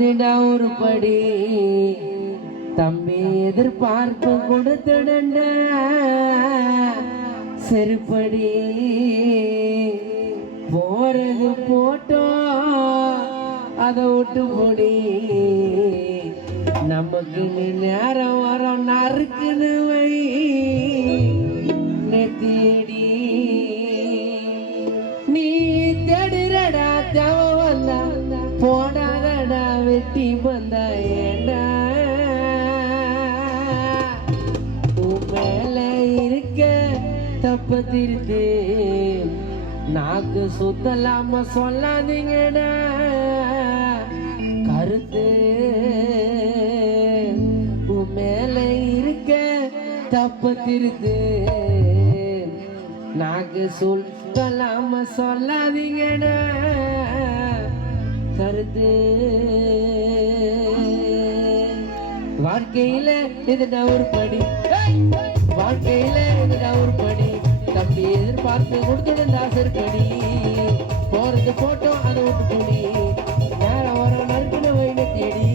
இதுடா ஒரு படி தம்பி எதிர்பார்ப்பு கொடுத்துடுண்ட செருப்படி போறது போட்டோம் அதை விட்டு போடி நமக்கு நேரம் வரோம் நறுக்குன்னு வை நெத்தியடி நீ தேடுறடா தேவ வந்தா போடாதடா வெட்டி வந்தா ஏண்டா உன் மேல இருக்க தப்ப திருத்து நாக்கு சுத்தலாம சொல்லாதீங்கடா கருத்து உன் மேல இருக்க தப்ப திருத்து நாக்கு சுத்தலாம சொல்லாதீங்கடா கருத்து வாழ்க்கையில இதுடா ஒரு படி வாழ்க்கையில இதுடா ஒரு படி தம்பி எதிர்பார்த்து கொடுத்துடுண்டா செருப்படி போறது போட்டோம் அதை விட்டு போடி நேரம் வர நறுக்குன வயிறு தேடி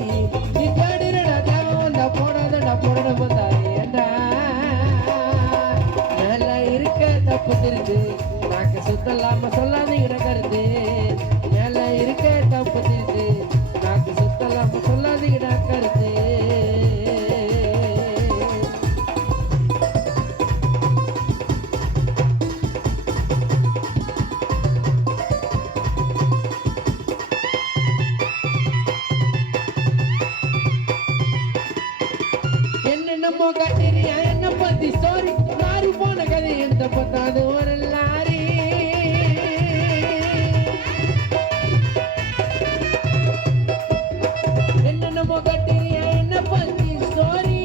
நீ தேடிடா தேவை வந்தா போடாதடா போட வந்தா ஏண்டா மேல இருக்க தப்பு தெரிஞ்சு நாக்கு சுத்தலாம சொல்லாதீங்க கருத்து மேல இருக்க தப்பு தெரிஞ்சு நாக்கு சுத்தலாம சொல்லாதீங்க கருத்து என்னென்னமோ கட்டிரியா என்ன பத்தி ஸ்டோரி மாறி போன கதை எடுத்த பத்தாது ஒரு லாரி என்னென்னமோ கட்டிரியா என்ன பத்தி ஸ்டோரி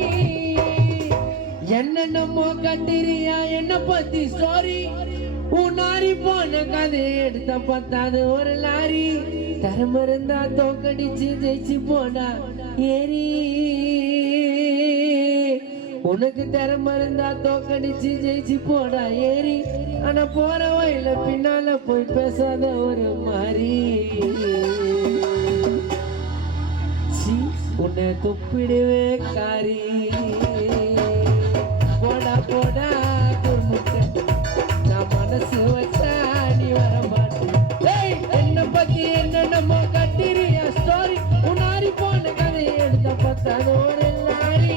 என்னென்னமோ கட்டிரியா என்ன பத்தி ஸ்டோரி உன்னாரி போன கதை எடுத்த பத்தாது ஒரு லாரி தரம் இருந்தா தோக்கடிச்சு ஜெயிச்சு போனா ஏறி உனக்கு திறமை இருந்தா தோக்கடிச்சு ஜெயிச்சு போடா ஏறி ஆனா போற வயல பின்னால போய் பேசாத ஒரு மாதிரி உன்னை துப்பிடுவே காரி போடா போடா குறுமுட்டை நான் மனசு வச்சா நீ வர மாட்டேன் என்ன பத்தி என்னென்னமோ கட்டிரியா ஸ்டோரி உன்னாரி போன கதையை எடுத்த பத்தாது ஒரு லாரி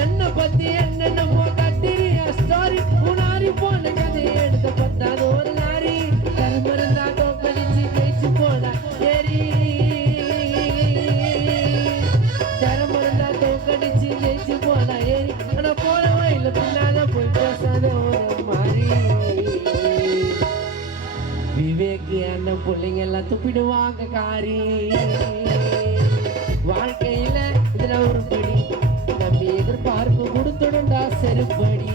என்ன பத்தி என்னென்னமோ கட்டிரியா ஸ்டோரி உன்னாரி போன கதையை எடுத்த பத்தாது ஒரு லாரி தருமருந்தா தோக்கடிச்சு ஜெயிச்சு போனா ஏறி தருமருந்தா தோக்கடிச்சு ஜெயிச்சு போனா ஏறி ஆனா போற வயல பின்னால போய் பேசாத ஒரு மாதிரி விவேக்கு அண்ணன் பிள்ளைங்க எல்லாம் துப்பிடுவாங்க காரி வாழ்க்கையில இதுல ஒரு படி நம்பி எதிர்பார்ப்பு கொடுத்துடுண்டா செருப்படி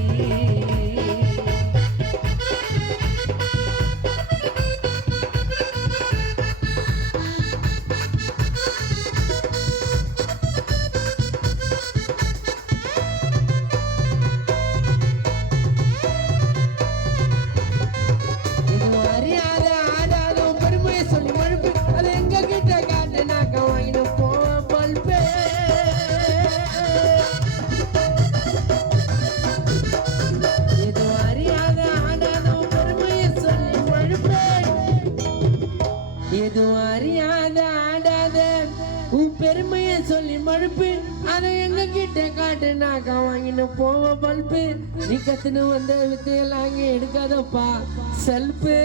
எதுவும் அறியாத ஆடாத உன் பெருமையை சொல்லி மழுப்பு அதை எங்க கிட்ட காட்டு நாக்கா வாங்கின போவ பல்பு நீ கத்துன்னு வந்த வித்தையெல்லாம் அங்கே எடுக்காதப்பா செல்பு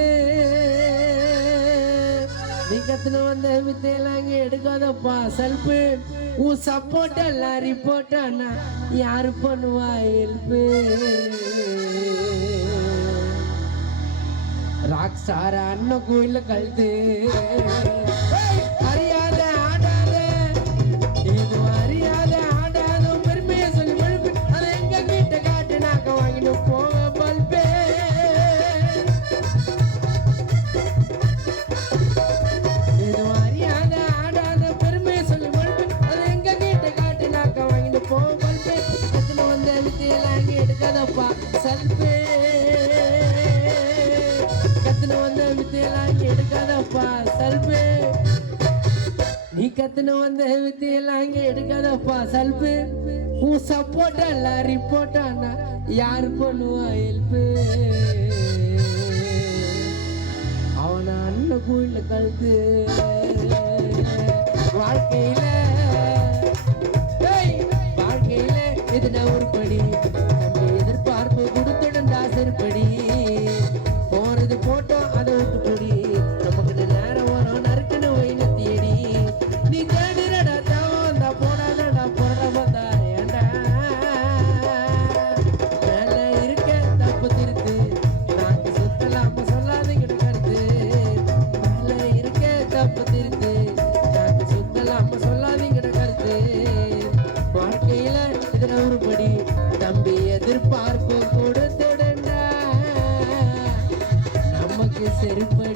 நீ கத்துன்னு வந்த வித்தையெல்லாம் அங்கே எடுக்காதப்பா செல்பு உன் சப்போர்ட் எல்லாம் ரிப்போர்ட்டானா யாரு பண்ணுவா ஹெல்பு ராக் ஸ்டார் அண்ணன் கோயில கழுத்து அறியாத ஆடாத இது அறியாத ஆடாத பெருமையை சொல்லி மழுப்பு அதை எங்க கிட்ட காட்டு நாக்க வாங்கிட்டு போக பல்பே இது அறியாத ஆடாத பெருமையை சொல்லி மழுப்பு அதை எங்க கிட்ட காட்டு நாக்க வாங்கிட்டு போக பல்பே எத்தனை வந்த வித்தையெல்லாம் எடுக்காதப்பா சல்பே எடுக்காதப்பா சல்பு. நீ கத்துன வந்த வித்தியெல்லாம் இங்க எடுக்காதப்பா சல்பு. உன் சப்போர்ட்டா இல்ல ரிப்போர்ட்டானா யாரு பண்ணுவா ஹெல்ப்பு? அவன அண்ணன் கோயில கழுத்து வாழ்க்கையில வாழ்க்கையில எதுனா ஒரு படி நம்ம எதிர்பார்ப்பு கொடுத்துடா செருப்படி. போறது போட்டோம் அதை விட்டு பொடி. நமக்கு நேரம் வரும் நறுக்குன்னு வயிறு தேடி. நீ தேடிடா தாவம் தான் போடாதடா போடுற வந்தா ஏண்டா மேல இருக்க தப்பு திருத்து. நாக்கு சுத்தலாம சொல்லாதீங்க கருத்து. மேல இருக்க தப்பு திருத்து. நாக்கு சுத்தலாம சொல்லாதீங்க கருத்து. வாழ்க்கையில இதுல ஒருபடி தம்பி எதிர்பார்ப்பு கொடுத்துடா நமக்கு செருப்படி.